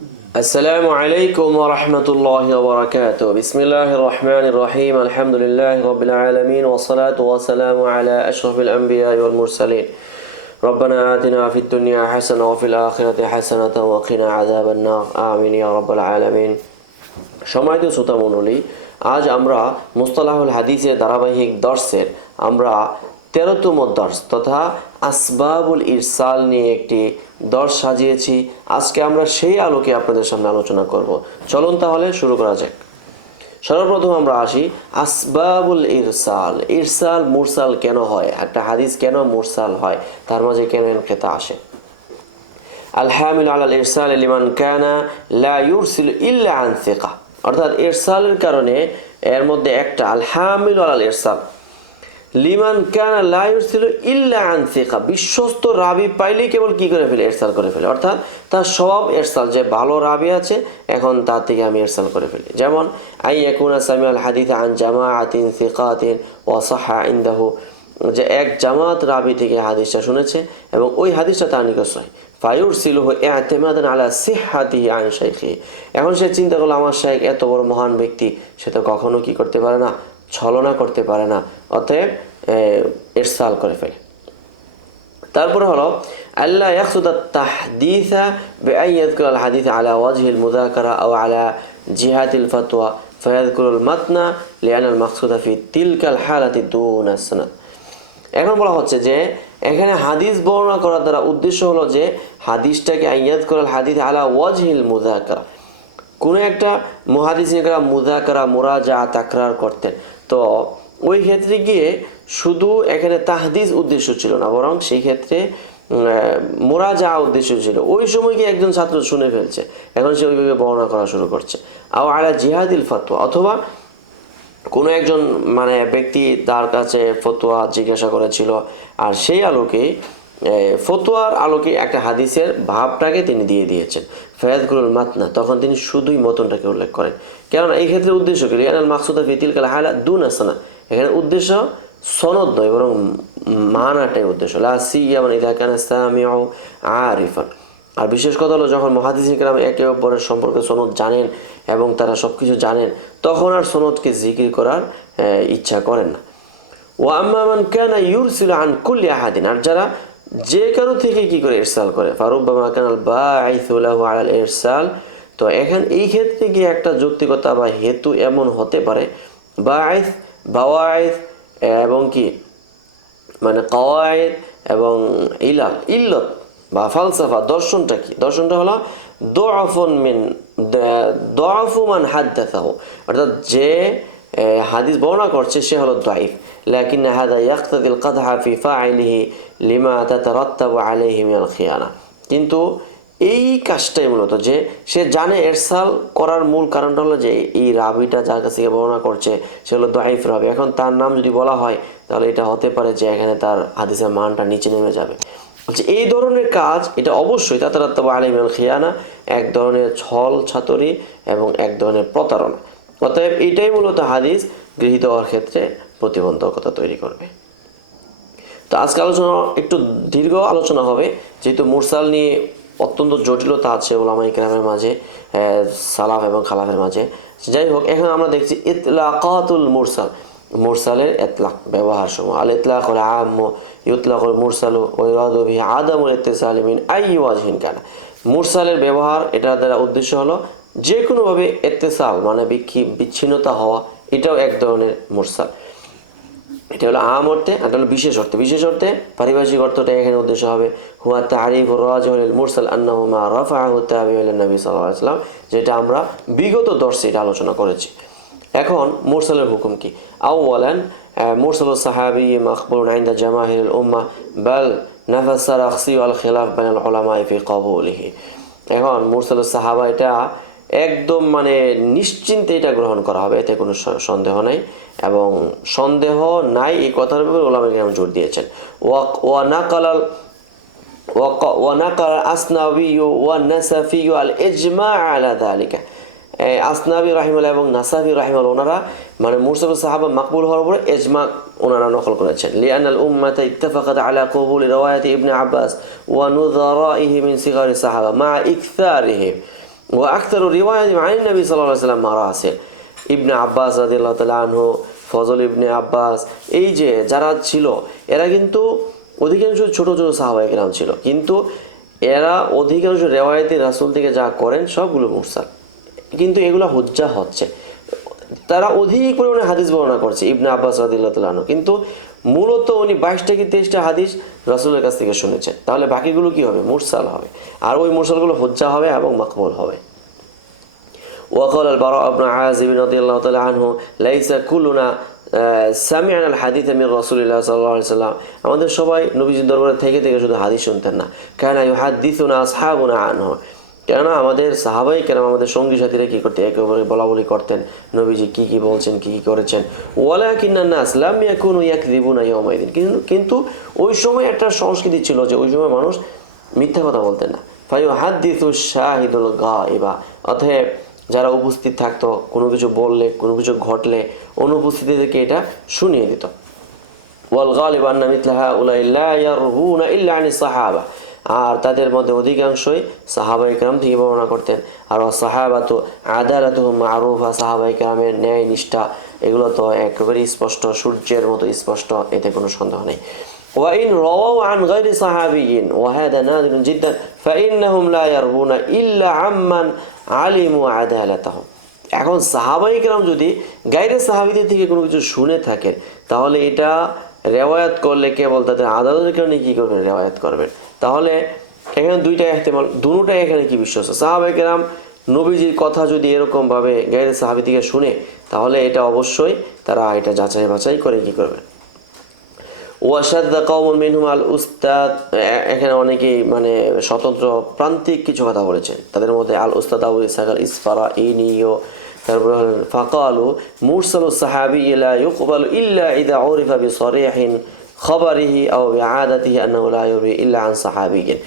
السلام عليكم ورحمة الله وبركاته بسم الله الرحمن الرحيم الحمد لله رب العالمين والصلاة والسلام على أشرف الأنبياء والمرسلين ربنا آتنا في الدنيا حسنة وفي الآخرة حسنة وقنا عذاب النار آمين يا رب العالمين সম্মানিত শ্রোতা মণ্ডলী, আজ আমরা মুস্তালাহুল হাদিসের ধারাবাহিক দর্শের আমরা 13তম দর্শ তথা আসবাবুল ইরসাল নিয়ে একটি দর্শ সাজিয়েছি। আজকে আমরা সেই আলোকে আপনাদের সামনে আলোচনা করব। চলুন তাহলে শুরু করা যাক। সর্বপ্রথম আমরা আসি আসবাবুল ইরসাল। ইরসাল মুরসাল কেন হয়, একটা হাদিস কেন মুরসাল হয়, তার মাঝে কেন ইনকিতা আসে। আল হামিল আলাল ইরসাল লিমান কানা লা ইউরসিলু ইল্লা আন সিকা, অর্থাৎ ইরসালের কারণে এর মধ্যে একটা আল হামিল আলাল ইরসাল লিমান কানা লা ইউরসিলু ইল্লা আন সিকা, বিশ্বস্ত রাবি পাইলেই কেবল কি করে ফেলে, ইরসাল করে ফেলে। অর্থাৎ তার সব ইরসাল, যে ভালো রাবি আছে এখন তার থেকে আমি ইরসাল করে ফেলি। যেমন আই ইয়াকুনা সামিআল হাদিস আন জামাআতিন সিকাতিন ওয়া সাহহা ইনদাহু, যে এক জামাত রাবি থেকে হাদিসটা শুনেছে এবং ওই হাদিসটা তার নিকট সহিহ। ফায়ুরসিলুহু ই'তিমাদান আলা সিহহাতিহি আন শাইখিহি, এখন সে চিন্তা করলো আমার শাইখ এত বড় মহান ব্যক্তি, সে তো কখনো কি করতে পারে না, ছলনা করতে পারে না, অতএব ইরসাল করে ফেলে। তারপরে হলো আল্লাহ ইয়াকসুদা তাহদিসা বিআন ইয়াযকুরাল হাদিস আলা ওয়াজহিল মুযাকারা আও আলা জিহাতিল ফাতওয়া ফায়াযকুরুল মাতনা লিআনাল মাকসুদা ফি তিলকাল হালাতি দুনা সনদ। এখন বলা হচ্ছে যে এখানে হাদিস বর্ণনা করার দ্বারা উদ্দেশ্য হলো যে হাদিসটাকে আইয়াদ করাল হাদিস আলা ওয়াজহিল মুযাকারা, কোনো একটা মুহাদ্দিসিনরা মুযাকারা মুরাজা তাকরার করতেন, তো ওই ক্ষেত্রে গিয়ে শুধু এখানে তাহদিস উদ্দেশ্য ছিল না, বরং সেই ক্ষেত্রে মুরাজা উদ্দেশ্য ছিল। ওই সময় গিয়ে একজন ছাত্র শুনে ফেলছে, এখন সে ওইভাবে বর্ণনা করা শুরু করছে। আও আলা জিহাদিল ফাতওয়া, অথবা কোনো একজন ব্যক্তি তার কাছে ফতোয়া জিজ্ঞাসা করেছিল, আর সেই আলোকে ফতোয়ার আলোকে একটা হাদিসের ভাবটাকে তিনি দিয়ে দিয়েছেন। ফায়াযকুরুল মাতনা, তখন তিনি শুধুই মতনটাকে উল্লেখ করেন। কেননা এই ক্ষেত্রে উদ্দেশ্য কি, লিআনাল মাকসুদা ফি তিলকাল হালা দুনা সনদ, এখানে উদ্দেশ্য সনদ নয় বরং মানাটাই উদ্দেশ্য। লা সিয়ামা ইযা কানা সামিউ আরিফান, আর বিশেষ কথা হলো যখন মুহাদ্দিসিন কেরাম একে অপরের সম্পর্কে সনদ জানেন এবং তারা সব কিছু জানেন, তখন আর সনদকে জিকির করার ইচ্ছা করেন না। ওয়া আম্মা মান কানা ইউরসিলু আন কুল্লি আহাদিন, আর যারা যে কারো থেকে কি করে ইরসাল করে, ফারুব্বামা কানাল বাঈসু লাহু আলাল ইরসাল, তো এখন এই ক্ষেত্রে গিয়ে একটা যৌক্তিকতা বা হেতু এমন হতে পারে, বাঈস বাওয়াইস এবং কি কাওয়ায়েদ এবং ইল্লত বা ফালসাফা, দর্শনটা কি, দর্শনটা হলো দুআফু মান হাদাসাহু, অর্থাৎ যে হাদিস বর্ণনা করছে সে হলো দাঈফ, লাকিন হাদা ইয়াকতাদিল কাদহা ফি ফাইলিহি লিমা তাতারাত্তাবু আলাইহি মিনাল খিয়ানা, কিন্তু এই কাজটাই মূলত যে সে জানে ইরসাল করার মূল কারণটা হলো যে এই রাবিটা যার কাছ থেকে বর্ণনা করছে সে হলো দাঈফ রাবি। এখন তার নাম যদি বলা হয় তাহলে এটা হতে পারে যে এখানে তার হাদিসের মানটা নিচে নেমে যাবে। এই ধরনের কাজ এটা অবশ্যই তাতারাত্তাবু আলাইহি মিনাল খিয়ানা, এক ধরনের ছল ছাতরি এবং এক ধরনের প্রতারণা। অতএব এইটাই মূলত হাদিস গৃহীত হওয়ার ক্ষেত্রে প্রতিবন্ধকতা তৈরি করবে। তো আজকে আলোচনা একটু দীর্ঘ আলোচনা হবে, যেহেতু মুরসাল নিয়ে অত্যন্ত জটিলতা আছে উলামায়ে কেরামের মাঝে, সালাফ এবং খালাফের মাঝে। যাই হোক, এখন আমরা দেখছি ইতলাকাতুল মুরসাল, মুরসালের ইতলাক ব্যবহার সমূহ। আল ইতলাক হল আম ইতলাকুল মুরসালু ওয়া ইরাদু বিহি আদামুল ইত্তিসাল মিন আইয়ি ওয়াজহিন কানা, মুরসালের ব্যবহার এটার দ্বারা উদ্দেশ্য হলো যে কোনোভাবে ইত্তিসাল বিচ্ছিন্নতা হওয়া, এটাও এক ধরনের মুরসাল। এটা হলো আম অর্থে, এটা হলো বিশেষ অর্থে। বিশেষ অর্থে পারিভাষিক অর্থটা এখানে উদ্দেশ্য হবে হুয়া তারিফুর রাজিহুল মুরসাল আন্নাহু মা রাফাআহু তাবিঈ লিন নবী সাল্লাল্লাহু আলাইহি ওয়াসাল্লাম, যেটা আমরা বিগত দর্শে এটা আলোচনা করেছি। এখন মুরসালের হুকুম কি? আউওয়ালান মুরসালুস সাহাবী মাকবুলুন ইনদা জামাহিরিল উম্মাহ বাল নাফাসা রাখসি ওয়াল খিলাফ বাইনাল উলামা ফি কবুলিহি। এখন মুরসালুস সাহাবা এটা একদম নিশ্চিন্তে এটা গ্রহণ করা হবে, এতে কোনো সন্দেহ নাই, এবং সন্দেহ নাই এই কথার ব্যাপারে উলামায়ে কেরাম জোর দিয়েছেন। ওয়া নাকাল আসনাবি ওয়া নাসাফি আল ইজমা আলা যালিকা, আসনাবি রাহিমাহুল্লাহ এবং নাসাফি রাহিমাহুল্লাহ ওনারা মুরসালুস সাহাবা মাকবুল হওয়ার উপরে ইজমা ওনারা নকল করেছেন। লিআনাল উম্মাতা ইত্তাফাকাত আলা কবুল রিওয়ায়াতি ইবনে আব্বাস ওয়া নুযারাইহি মিন সিগারি সাহাবা মা ইকসারিহি, ওয়া আকতারু রিওয়ায়াতি আন নবী সাল্লাল্লাহু আলাইহি ওয়াসাল্লাম মারাসিল। ইবনে আব্বাস রাদিয়াল্লাহু তাআলা আনহু, ফজল ইবনে আব্বাস, এই যে যারা ছিল এরা কিন্তু অধিকাংশ ছোট ছোট সাহাবায়ে কেরাম ছিল, কিন্তু এরা অধিকাংশ রেওয়ায়েতে রাসূল থেকে যা করেন সবগুলো মুরসাল, কিন্তু এগুলো হুজ্জা হচ্ছে, তারা অধিক পরিমাণে হাদিস বর্ণনা করছে ইবনে আব্বাস রাদিয়াল্লাহু তাআলা আনহু, কিন্তু মূলত উনি 22টা কি 23টা হাদিস রাসূলের কাছ থেকে শুনেছেন, তাহলে বাকিগুলো কি হবে? মুরসাল হবে, আর ওই মুরসালগুলো হুজ্জা হবে এবং মাকবুল হবে। وقال البراء بن عازب رضي الله تعالى عنه ليس كلنا سمعنا الحديث من رسول الله صلى الله عليه وسلم, আমাদের সবাই নবীজির দরবারে থেকে থেকে শুধু হাদিস শুনতেন না, কানা ইউহাদ্দিসুনা আসহাবুনা আনহু, কেননা আমাদের সাহাবাই কেরাম আমাদের সঙ্গী সাথীরা কি করতে একেবারে বলা বলি করতেন নবীজি কি কি বলছেন কি কি করেছেন। ওয়ালাকিন্নান নাস লাম ইয়াকুনু ইয়াকযিবুনা ইয়াওমাইদিন, কিন্তু ওই সময় একটা সংস্কৃতি ছিল যে ওই সময় মানুষ মিথ্যা কথা বলতেন না। ফায়ুহাদ্দিসু শাহিদুল গায়বা, অতএব যারা উপস্থিত থাকতো কোনো কিছু বললে কোনো কিছু ঘটলে অনুপস্থিতি থেকে এটা শুনিয়ে দিত। ওয়াল গালিব আন্না মিথলা হাউলাই লা ইয়ারবুনা ইল্লা আনিস সাহাবা, আর তাদের মধ্যে অধিকাংশই সাহাবায়ে কেরাম থেকে বর্ণনা করতেন। আর সাহাবাতু আদালাতুহুম মারুফা, সাহাবায়ে কেরামের ন্যায় নিষ্ঠা এগুলো তো একেবারে স্পষ্ট, সূর্যের মতো স্পষ্ট, এতে কোনো সন্দেহ নেই। وإن رووا عن غير صحابي وهذا نادر جدا فإنهم لا يروون إلا عمن علموا عدالته। এখন সাহাবায়ে কেরাম যদি গায়রে সাহাবীদের থেকে কোনো কিছু শুনে থাকেন তাহলে এটা রেওয়ায়াত করলে কেবল তাদের আদালতের কারণে কি করবেন? রেওয়ায়াত করবেন। তাহলে এখানে দুইটা ইহতিমাল, দুটোটাই এখানে কি বিশ্বস্ত। সাহাবায়ে কেরাম নবীজির কথা যদি এরকমভাবে গায়রে সাহাবী থেকে শুনে তাহলে এটা অবশ্যই তারা এটা যাচাই বাছাই করে কি করবেন। ওয়াশাদ্দা কওমুন মিনহুম আল উস্তাদ, এখানে অনেকেই মানে স্বতন্ত্র প্রান্তিক কিছু কথা বলেছেন, তাদের মধ্যে আল উস্তাদ আবু ইসহাক আল ইসফারাইনিও, তারপরে ফাকালু মুরসালুস সাহাবী লা ইউকবালু ইল্লা ইযা উরিফা বিসরিহিন খবরিহি আও বিআদাতিহি আন্নাহু লা ইউরি ইল্লা আন সাহাবীয়িন।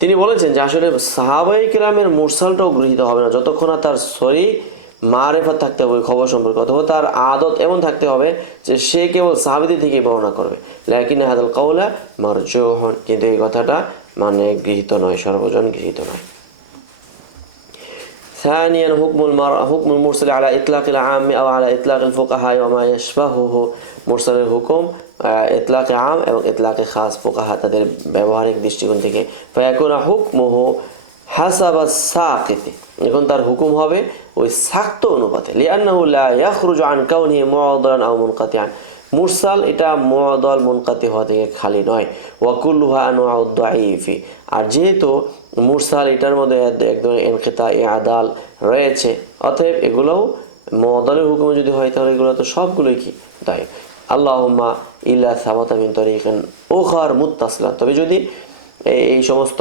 তিনি বলেছেন যে আসলে সাহাবায়ে কেরামের মুরসালটাও গৃহীত হবে না যতক্ষণ না তার সহি মারেফাত থাকতে হবে খবর সম্পর্কে, অথবা তার আদত এমন থাকতে হবে যে সে কেবল সাহাবীদের থেকেই বর্ণনা করবে। লাকিন হাদাল কাওলা মারজুহুন, কিন্তু এই কথাটা মানে গৃহীত নয়, সর্বজন গৃহীত নয়। ثانيا حكم المرسل على إطلاق العام أو على إطلاق الفقهاء وما يشبهه। মুরসালের হুকুম ইতলাকে আম এবং ইতলাকে খাস ফুকাহা তাদের ব্যবহারিক দৃষ্টিকোণ থেকে। ফায়াকুনা হুকমুহু হাসাবা সাকিতি, এখন তার হুকুম হবে ওই সাক্ত অনুপাতে। লিআন্নাহু লা ইয়াখরুজু আন কাউনিহি মুআদালান আও মুনকাতিআন, মুরসাল এটা মুআদাল মুনকাতি হওয়া থেকে খালি নয়। ওয়া কুল্লুহা আনওয়াউদ দাঈফি, আর যেহেতু মুরসাল এটার মধ্যে একদম ইনকিতা আদাল রয়েছে, অতএব এগুলোও মুআদালের হুকুমে যদি হয় তাহলে এগুলো তো সবগুলোই কি দায়ী। আল্লাহুম্মা ইল্লা সাবাতা মিন তরিকান উখার মুত্তাসিলা, তবে যদি এই সমস্ত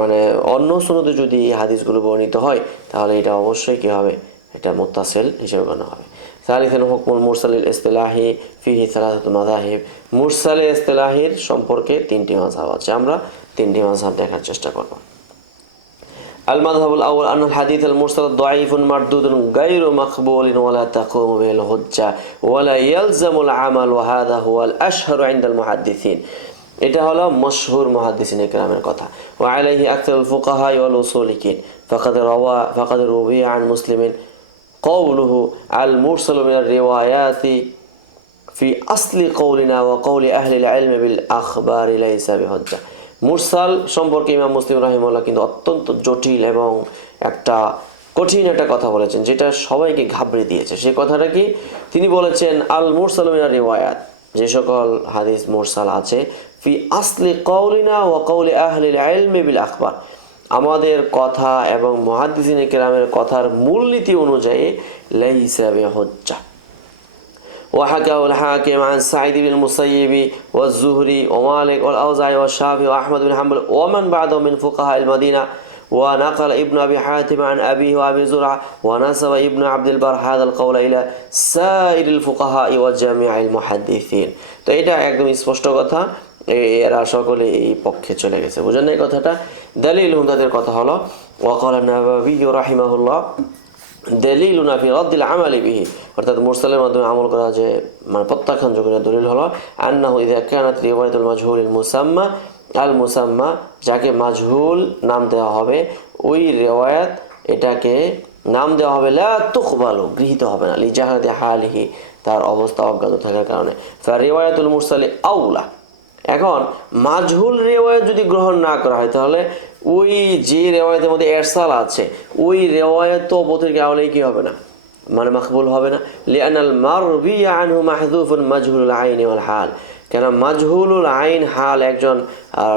মানে অন্য সনদে যদি হাদিসগুলো বর্ণিত হয় তাহলে এটা অবশ্যই কি হবে? এটা মুত্তাসিল হিসেবে গণ্য হবে। সালিসান হুকমুল মুরসালিল ইসতিলাহি ফিহি সালাসাতু মাযাহিব, মুরসালে ইসতিলাহির সম্পর্কে তিনটি মাযহাব আছে, আমরা তিনটি মাযহাব দেখার চেষ্টা করব। আল মাযহাবুল আউয়াল আন্নাল হাদিসুল মুরসাল দাঈফুন মারদুদুন গায়রু মাকবুলিন ওয়ালা তাকুমু বিল হুজ্জা ওয়ালা ইয়ালজামুল আমাল ওয়া হাযা হুয়াল আশহারু ইনদাল মুহাদ্দিসিন, এটা হলো মশহুর মুহাদ্দিসিন ইকরামের কথা। ওয়া আলাইহি আকসারুল ফুকাহা ওয়াল উসুলিকিন ফাকাদ রুবিয়া আন মুসলিমিন কওলুহু আল মুরসালু মিনার রিওয়ায়াতি ফি আসলি কওলিনা ওয়া কওলি আহলিল ইলমি বিল আখবারি লাইসা বিহুজ্জা। মুরসাল সম্পর্কে ইমাম মুসলিম রাহিমাহুল্লাহ কিন্তু অত্যন্ত জটিল এবং একটা কঠিন একটা কথা বলেছেন যেটা সবাইকে ঘাবড়ে দিয়েছে। সেই কথাটা কি? তিনি বলেছেন আল মুরসালু মিনার রিওয়ায়াত, যে সকল হাদিস মুরসাল আছে, ফি আসলি কওলিনা ওয়া কওলি আহলিল ইলমি বিল আখবার, আমাদের কথা এবং মুহাদ্দিসিনে কেরামের কথার মূলনীতি অনুযায়ী লাইসা বিহুজ্জা। وحكاه الحاكم عن سعيد بن المسيب والزهري ومالك والأوزاعي والشافعي وأحمد بن حنبل ومن بعدهم من فقهاء المدينة، ونقل ابن أبي حاتم عن أبيه وأبي زرعة ونسب ابن عبد البر هذا القول إلى سائر الفقهاء وجميع المحدثين। তো এটা একদম স্পষ্ট কথা, এরা সকলে এই পক্ষে চলে গেছে, বুঝেন এই কথাটা। দলিল তাদের কথা হলো ওয়াকাল নাওয়াবী রাহিমাহুল্লাহ দলিলুনা ফি রাদ্দিল আমালি বিহি, অর্থাৎ মুরসালের মাধ্যমে আমল করা যে মানে প্রত্যাখ্যানযোগ্য দলিল হলো আন্নাহু ইযা কানাত রিওয়ায়াতুল মাজহুলিল মুসাম্মা আল মুসাম্মা যাকে মাজহুল নাম দেওয়া হবে ওই রেওয়ায়াত এটাকে নাম দেওয়া হবে লা তুকবালু গৃহীত হবে না লিজাহাদি হালিহি তার অবস্থা অজ্ঞাত থাকার কারণে ফা রিওয়ায়াতুল মুরসালি আউলা। এখন মাজহুল রেওয়ায়াত যদি গ্রহণ না করা হয় তাহলে ওই যে রেওয়ায়াতের মধ্যে এরসাল আছে ওই রেওয়ায়াত তো অবতীর্ণ হলেই কি হবে না, মানে মাকবুল হবে না। লিআনাল মারবি আনহু মাহযুফুন মাজহুলুল আইন ওয়াল হাল, কেন মাজহুলুল আইন হাল একজন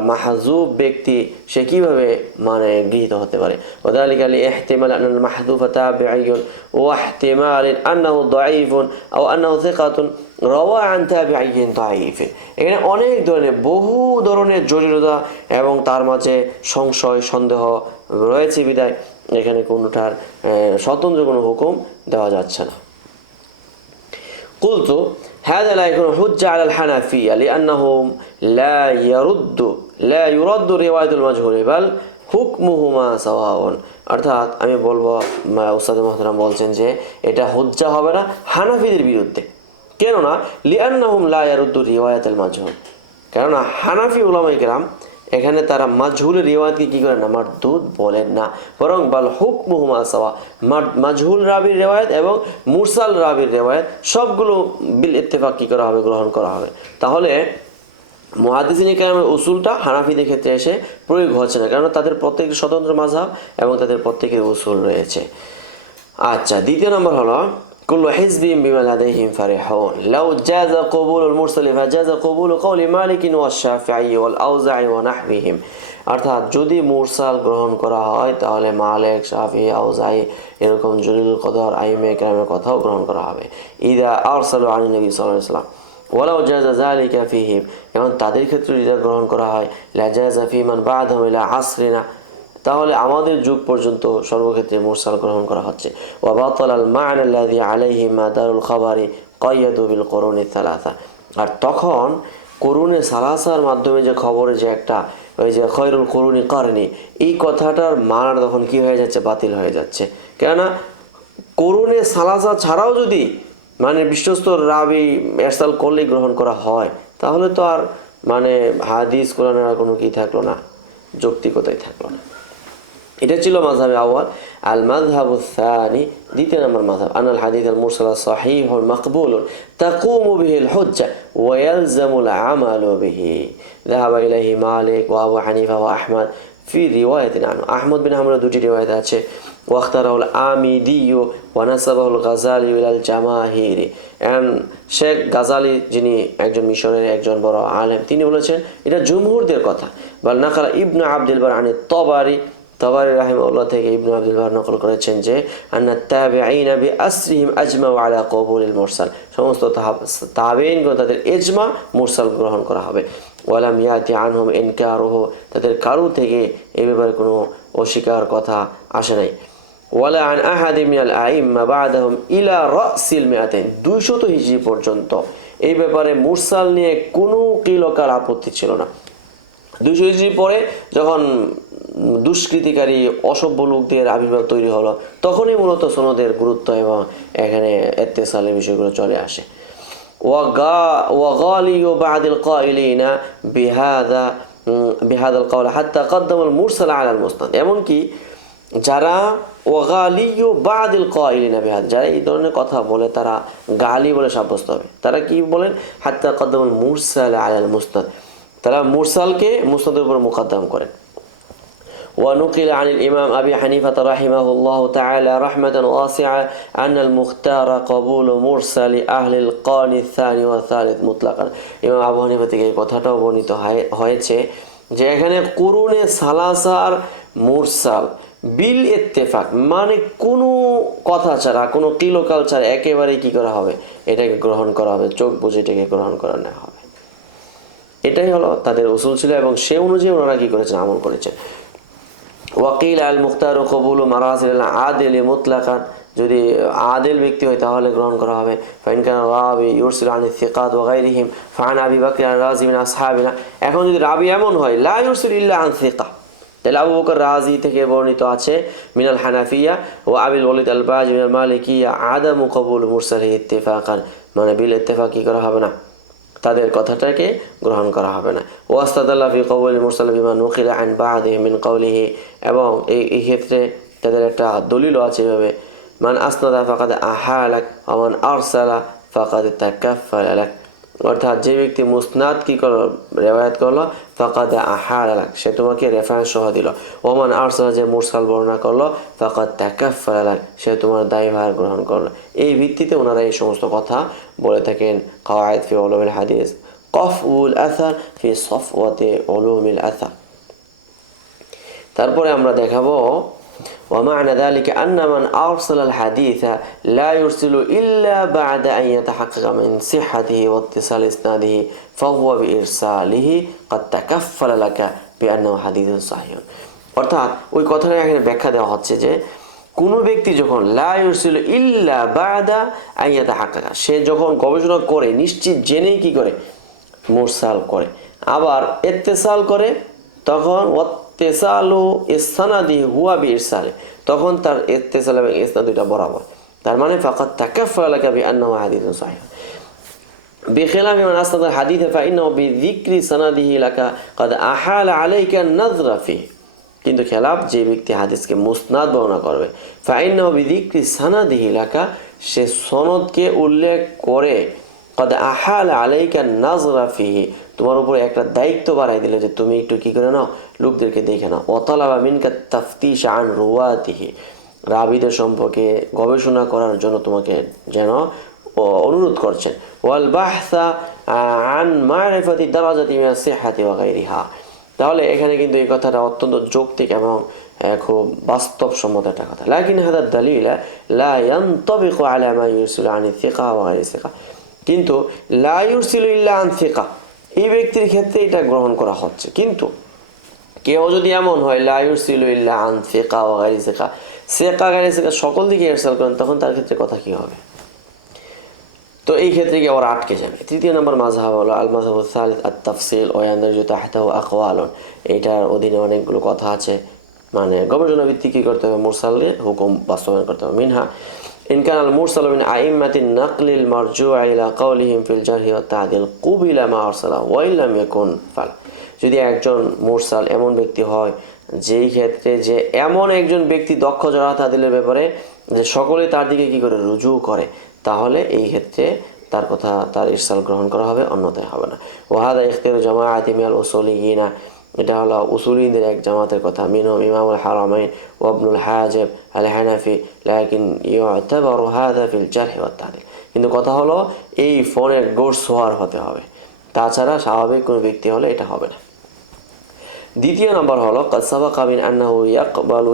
মাহযুব ব্যক্তি সে কিভাবে মানে গৃহীত হতে পারে। ওয়াদালিকা লিইহতিমাল আনাল মাহযুফা তাবিঈয়ুন ওয়া ইহতিমাল আন্নাহু দাঈফুন আও আন্নাহু সিকাতুন রাওয়া আন তাবিঈয়িন দাঈফিন। এখানে অনেক ধরনের বহু ধরনের জটিলতা এবং তার মাঝে সংশয় সন্দেহ রয়েছে বিদায় এখানে কোনোটার স্বতন্ত্র কোনো হুকুম দেওয়া যাচ্ছে না। কুলতু هذا لا يكون حجة على الحنفية لأنهم لا يرد رواية المجهول بل حكمهما سواء। অর্থাৎ আমি বলবো উস্তাদ মুহতারাম বলছেন যে এটা হুজ্জা হবে না হানাফিদের বিরুদ্ধে, কেননা লিআন্নাহুম লা ইয়ারুদ্দু রিওয়ায়াতুল মাজহুল, কেননা হানাফি উলামায়ে কেরাম এখানে তারা মাজহুলের রিওয়ায়াতকে কি করেন না, মারদুদ বলেন না, বরং বাল হুকমুহুমা সাওয়া, মাজহুল রাবির রিওয়ায়াত এবং মুরসাল রাবির রিওয়ায়াত সবগুলো বিল ইত্তেফাক কি করা হবে, গ্রহণ করা হবে। তাহলে মুহাদ্দিসিনে কেরামের উসুলটা হানাফিদের ক্ষেত্রে এসে প্রয়োগ হচ্ছে না, কারণ তাদের প্রত্যেকের স্বতন্ত্র মাযহাব এবং তাদের প্রত্যেকের উসুল রয়েছে। আচ্ছা, দ্বিতীয় নম্বর হলো কুল্লু হিজবিন বিমা লাদাইহিম ফারিহুন লাউ জাযা কবুলুল মুরসাল ফাজাযা কবুলু কওলি মালিক ওয়া শাফিঈ ওয়াল আউজাঈ ওয়া নাহবিহিম। অর্থাৎ যদি মুরসাল গ্রহণ করা হয় তাহলে মালিক, শাফিঈ, আউজাঈ এরকম জলিলুল কদর আইমে কেরামের কথাও গ্রহণ করা হবে। ইদা আরসালু আন নবী সাল্লাল্লাহু আলাইহি ওয়াসাল্লাম ওয়ালাউ জাযা যালিকা ফীহিম, এবং তাদের ক্ষেত্রে যেটা গ্রহণ করা হয় লা জাযা ফী মান বা'দাহুম ইলা আসরিনা, তাহলে আমাদের যুগ পর্যন্ত সর্বক্ষেত্রে মুরসাল গ্রহণ করা হচ্ছে। ওয়া বাতালাল মা'না আল্লাযী আলাইহি মাদারুল খাবারি কাইয়াদু বিল কুরুনি সালাসা, আর তখন কুরুনে সালাসার মাধ্যমে যে খবরে যে একটা ওই যে খয়রুল কুরুনি কারনি, এই কথাটার মানার তখন কি হয়ে যাচ্ছে, বাতিল হয়ে যাচ্ছে। কেননা কুরুনে সালাসা ছাড়াও যদি মানে বিশ্বস্ত রাবি এরসাল করলেই গ্রহণ করা হয় তাহলে তো আর মানে হাদিস কোরআনের আর কোনো কি থাকলো না, যৌক্তিকতাই থাকলো না। এটা ছিল মাযহাবে আউয়াল। আল মাযহাবু সানি, দ্বিতীয় নম্বর মাযহাব, আনাল হাদিস আল মুরসাল সাহিহুল মাকবুলুন তাকুমু বিহিল হুজ্জা ওয়া ইয়ালজামুল আমালু বিহি যাহাবা ইলাইহি মালিক ওয়া আবু হানিফা ওয়া আহমদ ফি রিওয়ায়াতিন আনহু। আহমদ বিন হাম্বলের দুটি রিওয়ায়াত আছে। ওয়াখতারাহুল আমিদি ওয়া নাসাবাহুল গাযালি ইলাল জামাহিরি, শেখ গাজালি যিনি একজন মিশরের একজন বড় আলেম তিনি বলেছেন এটা জুমহুরদের কথা। বাল নাকালা ইবনু আব্দুল বার আনি তাবারি, তাবারি রাহিমাহুল্লাহ থেকে ইবনু আব্দুল বার নকল করেছেন যে আন্না তাবিঈনা বিআসরিহিম আজমাউ আলা কবুলিল মুরসাল, সমস্ত তাবেঈনগণ তাদের ইজমা মুরসাল গ্রহণ করা হবে। ওয়ালাম ইয়াতি আনহুম ইনকারুহু, তাদের কারো থেকে এই ব্যাপারে কোনো অস্বীকার কথা আসে নাই। ওয়ালা আন আহাদি মিনাল আইম্মা বা'দাহুম ইলা রাসিল মিআতাইন, 200 হিজরি পর্যন্ত এই ব্যাপারে মুরসাল নিয়ে কোনো কিলকার আপত্তি ছিল না। 200 হিজরি পরে যখন দুষ্কৃতিকারী অসভ্য লোকদের আবির্ভাব তৈরি হলো তখনই মূলত সনদের গুরুত্ব এবং এখানে ইত্তেসালের বিষয়গুলো চলে আসে। وغالي بعض القائلين بهذا القول حتى قدموا المرسل على المسند, এমনকি যারা ওয়াগালিউ বাদিল কাইলিনা বিহাদ, যারা এই ধরনের কথা বলে তারা গালি বলে সাব্যস্ত হবে। তারা কি বলেন, হাত্তা কদ্দামুল মুরসাল আলাল মুসনাদ, তারা মুরসালকে মুসনাদের উপর মুকদ্দম করেন। ونقل عن الإمام أبي حنيفة رحمه الله تعالى رحمة واسعة أن المختار قبول مرسل أهل القرن الثاني والثالث مطلقا। ইমাম আবু হানিফা থেকে এই কথাটাও বর্ণিত হয়েছে যে এখানে কুরুনে সালাসার মুরসাল বিল ইত্তেফাক মানে কোনো কথা ছাড়া কোনো কিলোকাল ছাড়া একেবারে কি করা হবে, এটাকে গ্রহণ করা হবে, চোখ বুঝে এটাকে গ্রহণ করা নেওয়া হবে। এটাই হলো তাদের উসুল ছিল এবং সে অনুযায়ী ওনারা কি করেছেন, আমল করেছেন। ওয়াকিল আল মুখতার ও কবুল মারাসিল আদিল মুতলাকান, যদি আদিল ব্যক্তি হয় তাহলে গ্রহণ করা হবে। ফাইনকান রাবি ইউরসিল আন সিকাত ওয়া গায়রিহিম ফান আবি বকর রাজি মিন আসহাবিনা, এখন যদি রাবি এমন হয় লা ইউরসিল ইল্লা আন সিকা, তাহলে আবু বকর রাজি থেকে বর্ণিত আছে মিনাল হানাফিয়া ও আবিল ওয়ালিদ আল বাজি মিনাল মালিকিয়া আদামু কবুল মুরসালি ইত্তেফাকান, মানে বিল ইত্তেফাক কি করা হবে না, তাদের কথাটাকে গ্রহণ করা হবে না। ওয়াস্তাদাল্লাহ ফি কওলিল মুরসাল বিমা নুকিলা আন বা'দি মিন কওলিহি, এবং এই ক্ষেত্রে তাদের একটা দলিলও আছে এভাবে, মান আসনাদা ফাকাদ আহালাক ওয়া মান আরসালা ফাকাদ তাকাফফালা লাক, অর্থাৎ যে ব্যক্তি মুসনাদ কি করলো, রেওয়ায়াত করলো, ফাকাদ আহালাক, সে তোমাকে রেফারেন্স সহ দিল। ওমান আরসালা, যে মুরসাল বর্ণনা করলো, ফাকাদ তাকাফফালা লাক, সে তোমার দায়ভার গ্রহণ করলো। এই ভিত্তিতে ওনারা এই সমস্ত কথা বলে থাকেন। কাওয়াইদ ফি উলুমিল হাদিস, কফউল আসার ফি সফওয়াতি উলুমিল আসার। তারপরে আমরা দেখাবো ومعنى ذلك أن من أرسل الحديث لا يرسل إلا بعد أن يتحقق من صحته واتصال إسناده فهو بإرساله قد تكفل لك بأنه حديث صحيح। অর্থাৎ ওই কথাটা এখানে ব্যাখ্যা দেওয়া হচ্ছে যে কোনো ব্যক্তি যখন লা ইউরসিলু ইল্লা বাদা আন ইয়াতাহাক্কাকা, সে যখন গবেষণা করে নিশ্চিত জেনেই কি করে মুরসাল করে, আবার ইত্তিসাল করে, তখন ইত্তিসালু ইসনাদি হুয়া বিইরসালি, তখন তার ইত্তিসাল এবং ইসনাদ দুইটা বরাবর। তার মানে ফাকাদ তাকাফফালা লাকা বিআন্নাহু হাদিসুন সাহিহ বিখিলাফি মান আসনাদা হাদিসা ফাইন্নাহু বিযিকরি সানাদিহি লাকা ক্বাদ আহালা আলাইকা নাযরা ফিহি। কিন্তু খেলাফ, যে ব্যক্তি হাদিসকে মুসনাদ বর্ণনা করবে, ফাইন্নাহু বিযিকরি সানাদিহি লাকা, সে সনদকে উল্লেখ করে, ক্বাদ আহালা আলাইকা নাযরা ফিহি, তোমার উপর একটা দায়িত্ব বাড়াই দিল যে তুমি একটু কি করে নাও, লোকদেরকে দেখে নাও। ওয়াতালাবা মিনকা তাফতিশ আন রুওয়াতিহি, রাবিদের সম্পর্কে গবেষণা করার জন্য তোমাকে যেন অনুরোধ করছেন। ওয়াল বাহসা আন মারিফাতি দারাজাতি মিনাস সিহহাতি ওয়া গায়রিহা। তাহলে এখানে কিন্তু এই কথাটা অত্যন্ত যৌক্তিক এবং খুব বাস্তবসম্মত একটা কথা। লাকিন হাদা দালিল লা ইয়ানতাবিকু আলা মা ইউরসিলু আন সিকা ওয়া গায়রি সিকা, কিন্তু লা ইউরসিলু ইল্লা আন সিকা, এই ব্যক্তির ক্ষেত্রে এটা গ্রহণ করা হচ্ছে। কিন্তু কেউ যদি এমন হয় লা ইউরসিলু ইল্লা আন সিকা ওয়া গায়রি সিকা, সিকা গায়রি সিকা সকল দিকে ইরসাল করেন, তখন তার ক্ষেত্রে কথা কি হবে? তো এই ক্ষেত্রে কি আবার আটকে যাবে। তৃতীয় নম্বর মাযহাব হলো আল মাযহাবুস সালিস আত তাফসিল ওয়া ইয়ানদারজু তাহতাহু আকওয়ালুন, এটার অধীনে অনেকগুলো কথা আছে, মানে গবেষণা ভিত্তিক কি করতে হবে, মুরসালের হুকুম বাস্তবায়ন করতে হবে। মিনহা ইন কানা আল মুরসালু মিন আইম্মাতিন নাকলিল মারজুউ ইলা কাওলিহিম ফিল জারহি ওয়াত তা'দিল কুবিলা মা আরসালা ওয়া ইল্লাম ইয়াকুন ফাল, যদি একজন মুরসাল এমন ব্যক্তি হয় যেই ক্ষেত্রে যে এমন একজন ব্যক্তি দক্ষ জারহ তা'দিলের ব্যাপারে যে সকলে তার দিকে কি করে রুজু করে, তাহলে এই ক্ষেত্রে তার কথা, তার ইরসাল গ্রহণ করা হবে, অন্যথায় হবে না। ওয়াহাদা ইখতিয়ারু জামাআতি মিনাল উসুলিয়িনা, এটা হলো উসুলিদের এক জামাতের কথা। মিনহুম ইমামুল হারামাইন ওয়া ইবনুল হাজিব আল হানাফি, লাকিন ইউতাবারু হাদা ফিল জারহি ওয়াত তা'দিল, কিন্তু কথা হলো এই ফোনের গোরসোয়ার হতে হবে, তাছাড়া স্বাভাবিক কোনো ব্যক্তি হলে এটা হবে না। দ্বিতীয় নম্বর হলো ক্বাদ সাবাকা মিন আন্নাহু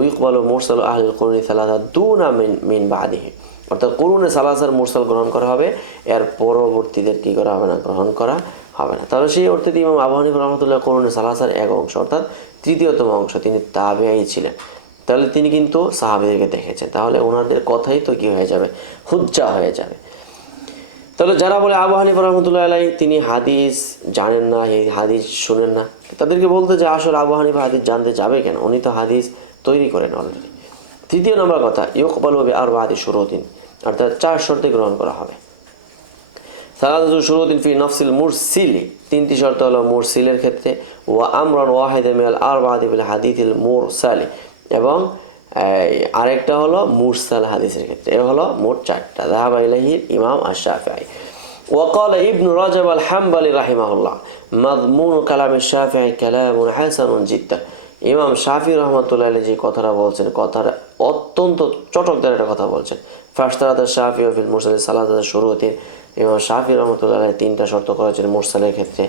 ইকবালু মুরসালু আহলিল কুরুনি সালাসা দুনা মিন বাদিহি, অর্থাৎ কুরুনে সালাসার মুরসাল গ্রহণ করা হবে, এর পরবর্তীদের কি করা হবে না, গ্রহণ করা হবে না। তাহলে সেই অর্থে ইমাম আবু হানিফা রাহমাতুল্লাহ কুরুনে সালাসার এক অংশ, অর্থাৎ তৃতীয়তম অংশ, তিনি তাবেঈ ছিলেন, তাহলে তিনি কিন্তু সাহাবীদেরকে দেখেছেন, তাহলে ওনাদের কথাই তো কি হয়ে যাবে, হুজ্জা হয়ে যাবে। তাহলে যারা বলে আবু হানিফা রাহমাতুল্লাহ আলাইহি তিনি হাদিস জানেন না, এই হাদিস শুনেন না, তাদেরকে বলতে যে আসলে আবু হানিফা হাদিস জানতে যাবে কেন, উনি তো হাদিস তৈরি করেন অলরেডি। তৃতীয় নম্বর কথা, ইউকবালু বিআরবাআতি শুরুতিন, অর্থাৎ 4 শর্তে গ্রহণ করা হবে। সালাসাতু শুরুতিন ফি নফসিল মুরসিলি, 3টি শর্ত হলো মুরসিলের ক্ষেত্রে, ওয়া আমরান ওয়াহিদান মিনাল আরবাআতি ফিল হাদিসিল মুরসালি, এবং আরেকটা হলো মুরসাল হাদিসের ক্ষেত্রে। এ হলো মোট 4টা। যাহাবা ইলাইহি ইমাম আশ-শাফিঈ। وقال ابن رجب الحنبلي رحمه الله مضمون كلام الشافعي كلام حسن جدا। ইমাম শাফি রহমাতুল্লাহ আলাইহি যে কথাটা বলছেন, কথাটা অত্যন্ত চটকদার একটা কথা বলছেন। ফাশতারাত শাফি ফিল মুরসাল সালাসাত শুরুতিন, ইমাম শাফি রহমাতুল্লাহ আলাইহি 3টা শর্ত করেছেন মুরসালের ক্ষেত্রে।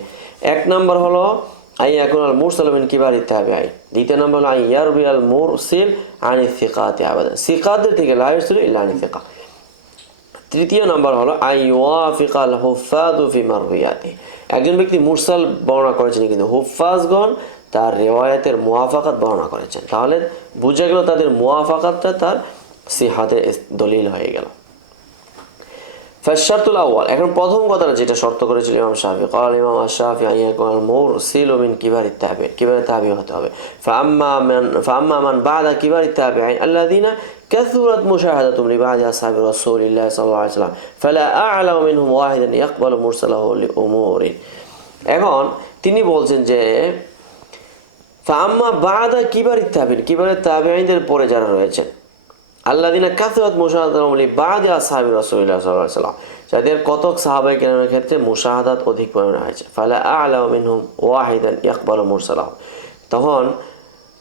এক নম্বর হলো আইয়াকুনাল মুরসাল মিন কিবারিত তাবিঈ, দ্বিতীয় নম্বর হলো আইয়ারবিয়াল মুরসিল আনি সিকাতি আবাদা, সিকাদের থেকে লা ইরসিলু ইল্লা আনি সিকা। তৃতীয় নম্বর হলো আইওয়াফিকাল হুফাযু ফি মারউয়াতি, একজন ব্যক্তি মুরসাল বর্ণনা করেছেন কিন্তু হুফাজগণ তার রিওয়ায়াতের মুওয়াফাকাত বর্ণনা করেছেন, তাহলে বুঝা গেল তাদের মুওয়াফাকাতটা তার সিহাতের দলিল হয়ে গেল। ফাশশারতুল আউয়াল, এখন প্রথম কথাটা যেটা শর্ত করেছিল ইমাম শাফি, ক্বাল ইমাম আশ-শাফি আইয়াকুল মুরসিলু মিন কিবারিত তাবিঈ, কিবারিত তাবিঈ হতে হবে। ফাআম্মা মান বা'দা কিবারিত তাবিঈন আল্লাযিনা كثرت مشاهدتهم لبعض أصحاب رسول الله صلى الله عليه وسلم فلا أعلم منهم واحدا يقبل مرسله لأمور এখন তিনি বলছেন যে ফাম্মা বাদা কিবারিত তাবিঈন কিবারিত তাবিঈনদের পরে যারা রয়েছেন আল্লাযিনা কাসরাত মুশাহাদাতুহুম লিবাদি আসহাবি রাসূলিল্লাহ সাল্লাল্লাহু আলাইহি ওয়াসাল্লাম যাদের কতক সাহাবায়ে কেরামের ক্ষেত্রে মুশাহাদাত অধিক পরিমাণে হয়েছে ফালা আ'লামু মিনহুম ওয়াহিদান ইয়াকবালু মুরসালাহু তখন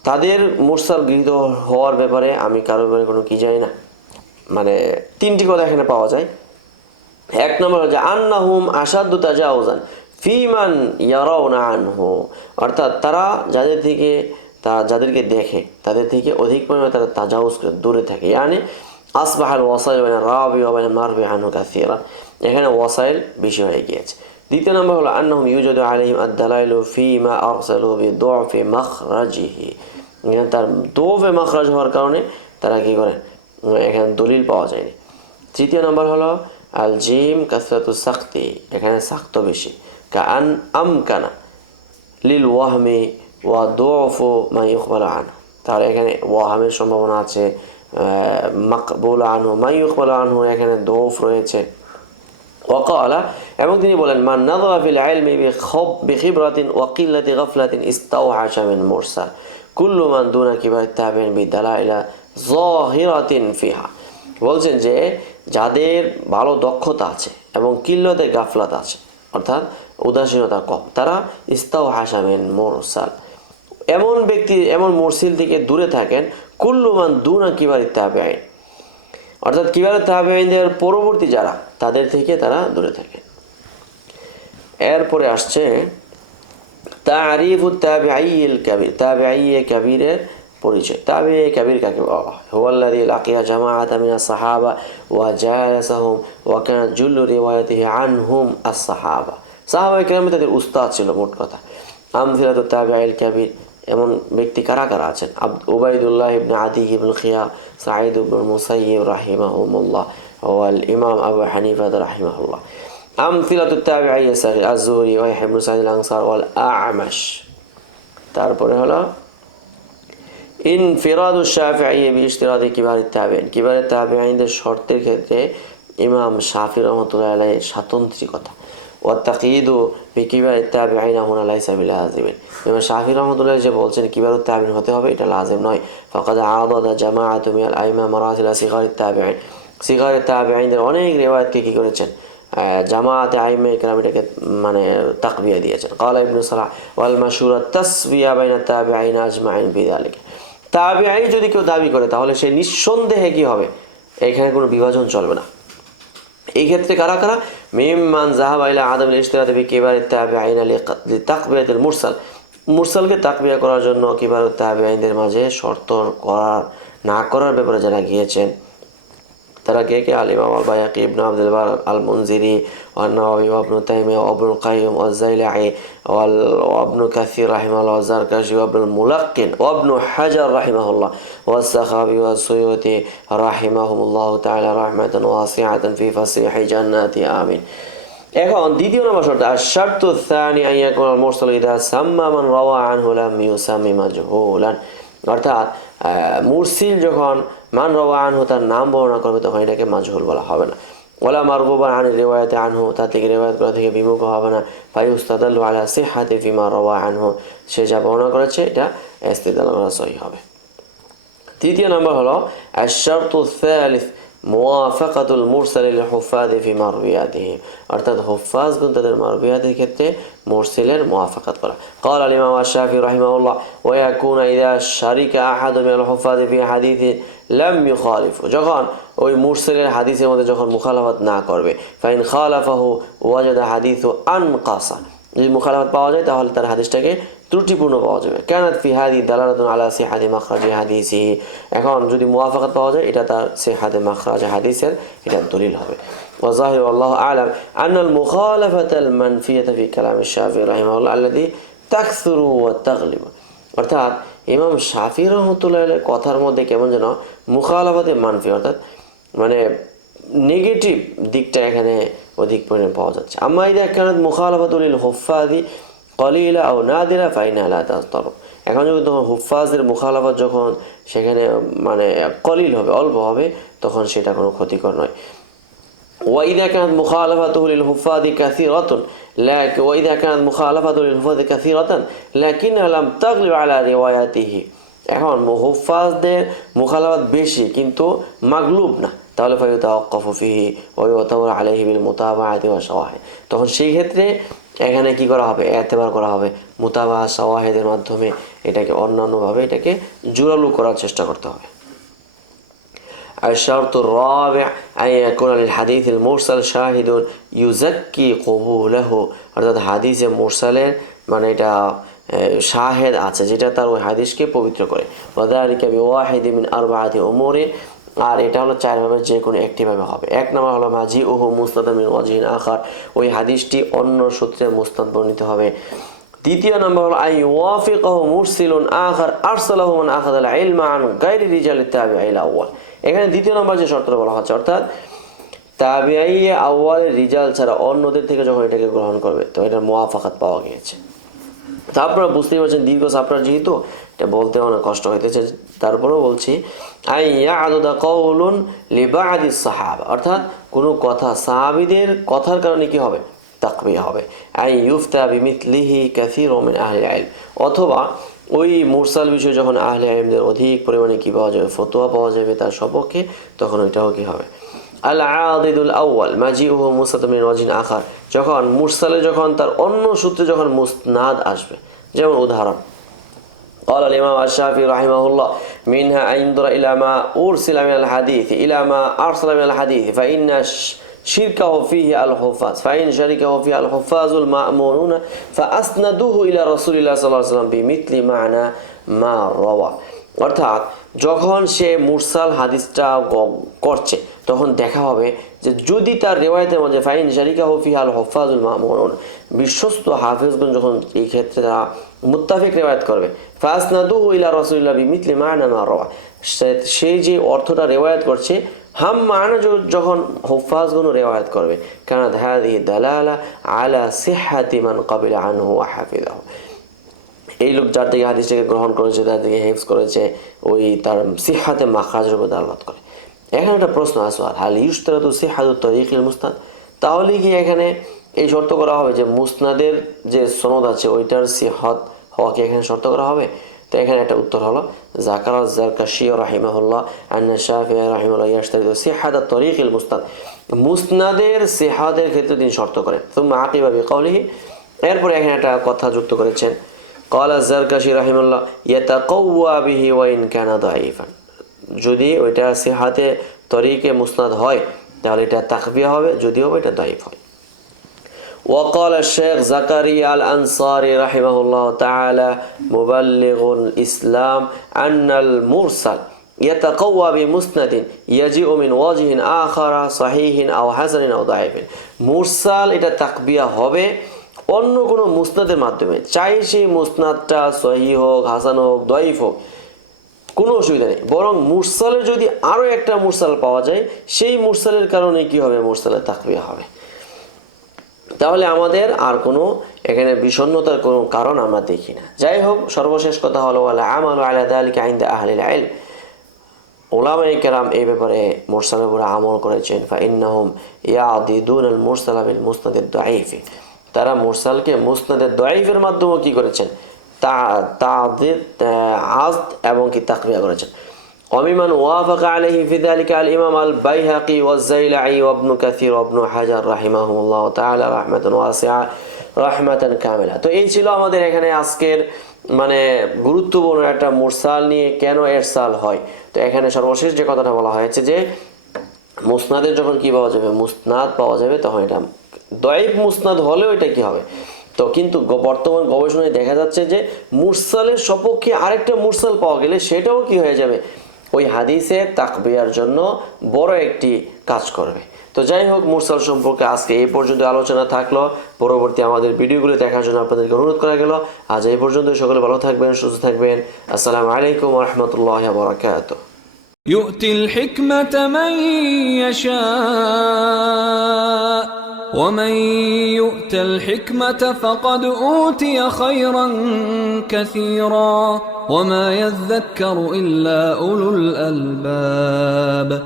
তাদের মুরসাল গৃহীত হওয়ার ব্যাপারে আমি কারোর ব্যাপারে কোনো কি জানি না। মানে তিনটি কথা এখানে পাওয়া যায়। এক নম্বর হচ্ছে আন্নাহুম আসাদ্দু তাজাউজান ফিমান ইয়ারাউনা আনহু, অর্থাৎ তারা যাদেরকে দেখে তাদের থেকে অধিক পরিমাণে তারা তাজাউজ করে দূরে থাকে। ইয়ানি আসবাহাল ওয়াসাইল বাইনা রাবি ওয়া বাইনা মারবি আনহু কাসীরা, এখানে ওয়াসাইল বেশি হয়ে গিয়েছে। দ্বিতীয় নম্বর হলো আন্নাহুম ইউজাদু আলাইহিম আদ-দালাইলু ফিমা আরসালু বিদুফি মাখরাজিহি, এখানে তার দুফে মাখরাজ হওয়ার কারণে তারা কি করে এখানে দলিল পাওয়া যায়নি। তৃতীয় নম্বর হলো আল জিম কাসরাতু সাকতি, এখানে সাক্ত বেশি। কাআন আমকানা লিল ওয়াহমি ওয়া দুফু মা ইউকবালু আনহু, তাহলে এখানে ওয়াহামের সম্ভাবনা আছে, মাকবুল আনহু মা ইউকবালু আনহু এখানে দুফ রয়েছে। ওয়াকালা, এবং তিনি বলেন মান নাযারা ফিল ইলমি বিখিবরাতিন ওয়া কিল্লাতি গাফলাতিন ইস্তাওহাশা মিন মুরসাল কুল্লু মান দুনা কিবারিত তাবিঈন বিদালাইলা যাহিরাতিন ফিহা, বলছেন যে যাদের ভালো দক্ষতা আছে এবং কিল্লতে গাফলাত আছে অর্থাৎ উদাসীনতা কম, তারা ইস্তাওহাশা মিন মুরসাল এমন ব্যক্তি এমন মুরসিল থেকে দূরে থাকেন কুল্লু মান দুনা কিবারিত তাবিঈন, অর্থাৎ কিবারিত তাবিঈনদের পরবর্তী যারা তাদের থেকে তারা দূরে থাকেন। এরপরে আসছে তারিফুত তাবিঈল কাবীর, তাবিঈ কাবীরের পরিচয়। তাবিঈ কাবীর কাকে বলা হয়? হুয়াল্লাযী লাকিয়া জামাআতাম মিনাস সাহাবা ওয়া জালাসাহুম ওয়া কানাত জুল্লু রিওয়ায়াতিহি আনহুম আস-সাহাবা, সাহাবায়ে কেরাম তাদের উস্তাদ ছিল মোট কথা। আমসিলাতুত তাবিঈল কাবীর, এমন ব্যক্তি কারা কারা আছেন? উবাইদুল্লাহ ইবনে আদি ইবনে খিয়া, সাঈদ ইবনে মুসাইয়িব রাহিমাহুমুল্লাহ, ওয়াল ইমাম আবু হানিফা রাহিমাহুল্লাহ। আমসিলাতুত তাবিঈ সাগীর আয-যুহরি ওয়া ইয়াহইয়া ইবনে সাঈদ আল-আনসার ওয়াল আ'মাশ। তারপরে হলো ইনফিরাদু শাফিঈ বিইশতিরাদি কিবারিত তাবিঈন, কিবারিত তাবিঈনদের শর্তের ক্ষেত্রে ইমাম শাফি রাহমাতুল্লাহি আলাইহি স্বাতন্ত্রিকতা। ওয়া তাকয়ীদু বিকিবারিত তাবিঈন হুনা লাইসা বিলাযিমিন, ইমাম শাফি রাহমাতুল্লাহি যে বলছেন কিবারিত তাবিঈন হতে হবে এটা লাজিম নয়। ফাকাদ আ'দাদা জামাআতু মিনাল আইম্মা মারাতিল সিগারিত তাবিঈন, সিগারিত তাবিঈনদের অনেক রিওয়ায়াতকে কি করেছেন জামাআতে আইম্মা ইকরাম এটাকে মানে তাকবিয়া দিয়েছেন। ক্বালা ইবনে সালাহ ওয়াল মাশহুরা তাসবিয়া বাইনা তাবিঈন আজমাইন বিযালিকা, তাবিঈ যদি কেউ দাবি করে তাহলে সে নিঃসন্দেহে কি হবে, এখানে কোনো বিভাজন চলবে না। এই ক্ষেত্রে কারা কারা? মিম্মান যাহাবা ইলা আদামিল ইশতিরাত বিকিবারিত তাবিঈন লিতাকবিয়াতিল মুরসাল, মুরসালকে তাকবিয়া করার জন্য কিবারিত তাবিঈনদের মাঝে শর্ত না করার ব্যাপারে যারা গিয়েছেন তারা কে কে? আল ইমাম আল বাইহাকি, ইবনে আব্দুল বার আল মুনজিরি, ওয়ান নাওয়াবি ওয়া ইবনে তাইমিয়া ওয়া ইবনুল কাইয়িম ওয়া যাইলাঈ ওয়া ইবনে কাসীর রাহিমাহুল্লাহ ওয়া যারকাশি ওয়া ইবনুল মুলাক্কিন ওয়া ইবনে হাজার রাহিমাহুল্লাহ ওয়া সাখাবি ওয়া সুয়ুতি রাহিমাহুমুল্লাহ তাআলা রাহমাতান ওয়াসিআতান ফি ফাসিহি জান্নাতি আমিন। এখন দ্বিতীয় নম্বর শর্ত আশ-শারতু আস-সানি আন ইয়াকুনা আল-মুরসাল ইযা সাম্মা মান রাওয়া আনহু লাম ইউসাম্মি মাজহুলান, অর্থাৎ মুরসিল যখন মান রাওয়া আনহু তার নাম বর্ণনা করবে তখন এটাকে মাজহুল বলা হবে না। ওয়ালা মারগুবান আন রিওয়ায়াতে আনহু, তার থেকে রিওয়ায়াত করা থেকে বিমুখ হবে না। ফায়ুস্তাদাল্লু আলা সিহহাতি ফিমা রাওয়া আনহু, সে যা বর্ণনা করেছে এটা ইস্তিদলাল করা সহিহ হবে। তৃতীয় নম্বর হলো আশ-শারতু আস-সালিস মুওয়াফাকাতুল মুরসাল লিল হুফাজ ফি মারবিয়াতিহি, অর্থাৎ হুফাজগণ তাদের মারবিয়াতের ক্ষেত্রে মুরসিলের মুওয়াফাকাত করা। قال الإمام الشافعي رحمه الله ويكون إذا شرك أحد من الحفاظ في حديث لم يخالفه, যখন ওই মুরসিলের হাদিসের মধ্যে যখন মুখালাফাত না করবে, ফাইন খালাফাহু ওয়াজাদা হাদিসু আনকাসা, যদি মুখালাফাত পাওয়া যায় তাহলে তার হাদিসটাকে ত্রুটিপূর্ণ পাওয়া যাবে। কানাত ফি হাদি দালালাতুন আলা সিহাতি মাখরাজি হাদিসিহি, এখন যদি মুওয়াফাকাত পাওয়া যায় এটা তার সিহাতে মাখরাজ হাদিসের এটা দলিল হবে। ওয়া যাহিরু আল্লাহু আ'লাম আন্নাল মুখালাফাতাল মানফিয়াতা ফি কালাম আশ-শাফিঈ রাহিমাহুল্লাহ আল্লাযী তাকসুরু ওয়া তাগলিবু, অর্থাৎ ইমাম শাফি রাহমাতুল্লাহি আলাইহির কথার মধ্যে কেমন যেন মুখালাফাতে মানফি অর্থাৎ মানে নেগেটিভ দিকটা এখানে অধিক পরিমাণে পাওয়া যাচ্ছে। আম্মা ইযা কানাত মুখালাফাতুল লিল হুফাযি কলিলা আও নাদিরা ফাইনা লা তাস্তর, এখন যদি তখন হুফাজদের মুখালাফাত যখন সেখানে মানে কলিল হবে, অল্প হবে, তখন সেটা কোনো ক্ষতিকর নয়। وإذا كانت مخالفته للحفاظ كثيرة وإذا كانت مخالفته للحفاظ كثيرة لكنها لم تغلب على رواياته এখন হুফাজদের মুখালাফাত বেশি কিন্তু মাগলুব না, তাহলে ফায়ুতাওয়াক্কাফু ফিহি ওয়া ইউতাওয়ার আলাইহি বিল মুতাবাআতি ওয়া শাওয়াহিদ, তখন সেই ক্ষেত্রে এখানে কি করা হবে, এতেবার করা হবে মুতাবাআ শাওয়াহিদের মাধ্যমে, এটাকে অন্যান্যভাবে এটাকে জোরালো করার চেষ্টা করতে হবে। الشرط الرابع أن يكون للحديث المرسل شاهد يزكي قبوله, অর্থাৎ হাদিসে মুরসালের মানে এটা শাহেদ আছে যেটা তার ওই হাদিসকে পবিত্র করে। وذلك بواحد من أربعة أمور, আর এটা হলো চারভাবে যে কোনো একটিভাবে হবে। এক নম্বর হলো মাজিউহু মুসনাদান মিন ওয়াজহিন আখার, ওই হাদিসটি অন্য সূত্রে মুসনাদ বর্ণিত হবে। দ্বিতীয় নম্বর হলো আই ওয়াফিকাহু মুরসিলুন আখার আরসালাহু মান আখাযাল ইলমা আন গায়রি রিজালিত তাবিঈল আউয়াল, এখানে দ্বিতীয় নম্বর যে শর্তটা বলা হচ্ছে, অর্থাৎ তাবিঈ আউয়ালের রিজাল ছাড়া অন্যদের থেকে যখন এটাকে গ্রহণ করবে তো এটার মুওয়াফাকাত পাওয়া গিয়েছে। তা আপনারা বুঝতেই পারছেন দীর্ঘ সাপড়া যেহেতু এটা বলতে অনেক কষ্ট হইতেছে, তারপরেও বলছি আই ইয়াদুদা কাউলুন লিবাদিস সাহাবা, অর্থাৎ কোনো কথা সাহাবীদের কথার কারণে কি হবে, তাকবিয়া হবে। আই ইউফতা বিমিথলিহি কাসীরুম মিন আহলিল ইলম, অথবা ওই মুরসাল বিষয় যখন আহলে ইলমদের অধিক পরিমাণে কি পাওয়া যাবে, ফতোয়া পাওয়া যাবে তার সপক্ষে, তখন ওইটাও কি হবে। আল আদিদুল আউয়াল মাজিউহু মুসনাদান মিন ওয়াজহিন আখার, যখন মুরসালে যখন তার অন্য সূত্রে যখন মুসনাদ আসবে, যেমন উদাহরণ قال الإمام الشافعي رحمه الله منها أن ينظر إلى ما أرسل من الحديث إلى ما أرسل من الحديث فإن شركه فيه الحفاظ فإن شركه فيه الحفاظ المأمونون فأسندوه إلى رسول الله صلى الله عليه وسلم بمثل معنى ما روى, অর্থাৎ যখন সে মুরসাল হাদিসটা করছে তখন দেখা হবে যে যদি তার রিওয়ায়াতের মধ্যে ফাইন শারিকাহু ফিহা আল হুফাজুল মামুনুন, বিশ্বস্ত হাফেজগণ যখন এই ক্ষেত্রে তারা মুত্তাফিক রিওয়ায়াত করবে, ফাসনাদুহু ইলা রাসূলিল্লাহ বিমিথলি মা'না মা রাওয়া, সেই যে অর্থটা রিওয়ায়াত করছে হাম মা'না যখন হুফাজগণ রিওয়ায়াত করবে, কানাত হাযিহি দালালা আলা সিহহাতি মান ক্বাবিলা আনহু ওয়া হাফিজাহু, এই লোক যার থেকে হাদিসটাকে গ্রহণ করেছে, তার থেকে হেফজ করেছে, ওই তার সিহহাতে মাখরাজের উপর দালালত করে। এখানে একটা প্রশ্ন আছে, হাল ইউশতারাতু সিহহাতু তরিকিল মুসনাদ, তাহলে কি এখানে এই শর্ত করা হবে যে মুসনাদের যে সনদ আছে ওইটার সিহহাত হওয়াকে এখানে শর্ত করা হবে? তো এখানে একটা উত্তর হলো যাকারা যারকাশী রাহিমাহুল্লাহ আন্না শাফিঈ রাহিমাহুল্লাহ ইশতারিতু সিহহাত তরিকিল মুসনাদ, মুসনাদের সিহহাতের ক্ষেত্রে তিনি শর্ত করেন। সুম্মা আকিবা বিকাউলিহি, এরপরে এখানে একটা কথা যুক্ত করেছেন قال الزركشي رحمه الله يتقوى به وإن كان ضعيفا, যদি ওইটা সিহাতে তরিকে মুসনাদ হয় তাহলে এটা তাকবিয়া হবে, যদিও এটা দাইফ হয়। وقال الشيخ زكريا الأنصاري رحمه الله تعالى مبلغ الإسلام أن المرسل يتقوى بمسند يجيء من وجه آخر صحيح أو حسن أو ضعيف, মুরসাল এটা তাকবিয়া হবে অন্য কোনো মুসনাদের মাধ্যমে, চাই সেই মুসনাদটা সহিহ হোক, হাসান হোক, দাইফ হোক, কোনো অসুবিধা নেই, বরং মুরসালের যদি আরও একটা মুরসাল পাওয়া যায় সেই মুরসালের কারণে কি হবে, মুরসালের তাকবিয়া হবে। তাহলে আমাদের আর কোনো এখানে বিষণ্ণতার কোনো কারণ আমরা দেখি না। যাই হোক, সর্বশেষ কথা হলো ওয়ালা আমালু আলা যালিকা ইনদা আহলিল ইলম, উলামায়ে কেরাম এই ব্যাপারে মুরসালের উপরে আমল করেছেন। ফাইন্নাহুম ইয়াদিদুনাল মুরসালা বিল মুসনাদিদ দাঈফ, তারা মুরসালকে মুসনাদের দাঈফের মাধ্যমে কি করেছেন, তা'দীদ আযদ এবং কি তাকবিয়া করেছেন। ওয়ামিমান ওয়াফাকা আলাইহি ফি যালিকা আল ইমাম আল বাইহাকি ওয়াজ যাইলাই ওয়া ইবনু কাসীর ওয়া ইবনু হাজার রাহিমাহুমুল্লাহ তাআলা রাহমাতান ওয়াসিআ রাহমাতান কামিলা। তো এই ছিল আমাদের এখানে আজকের মানে গুরুত্বপূর্ণ একটা মুরসাল নিয়ে কেন ইরসাল হয়। তো এখানে সর্বশেষ যে কথাটা বলা হয়েছে যে মুসনাদের যখন কি পাওয়া যাবে, মুসনাদ পাওয়া যাবে, তখন এটা দাঈফ মুসনাদ হলেও এটা কি হবে। তো কিন্তু বর্তমান গবেষণায় দেখা যাচ্ছে যে মুরসালের সপক্ষে আরেকটা মুরসাল পাওয়া গেলে সেটাও কি হয়ে যাবে, ওই হাদিসের তাকবিয়ার জন্য বড় একটি কাজ করবে। তো যাই হোক, মুরসাল সম্পর্কে আজকে এই পর্যন্ত আলোচনা থাকলো। পরবর্তী আমাদের ভিডিওগুলো দেখার জন্য আপনাদেরকে অনুরোধ করা গেল। আজ এই পর্যন্ত, সকলে ভালো থাকবেন, সুস্থ থাকবেন। আসসালামু আলাইকুম ওয়া রাহমাতুল্লাহি ওয়া বারাকাতুহু। يؤتي الحكمة من يشاء ومن يؤت الحكمة فقد أوتي خيرا كثيرا وما يذكر إلا أولو الألباب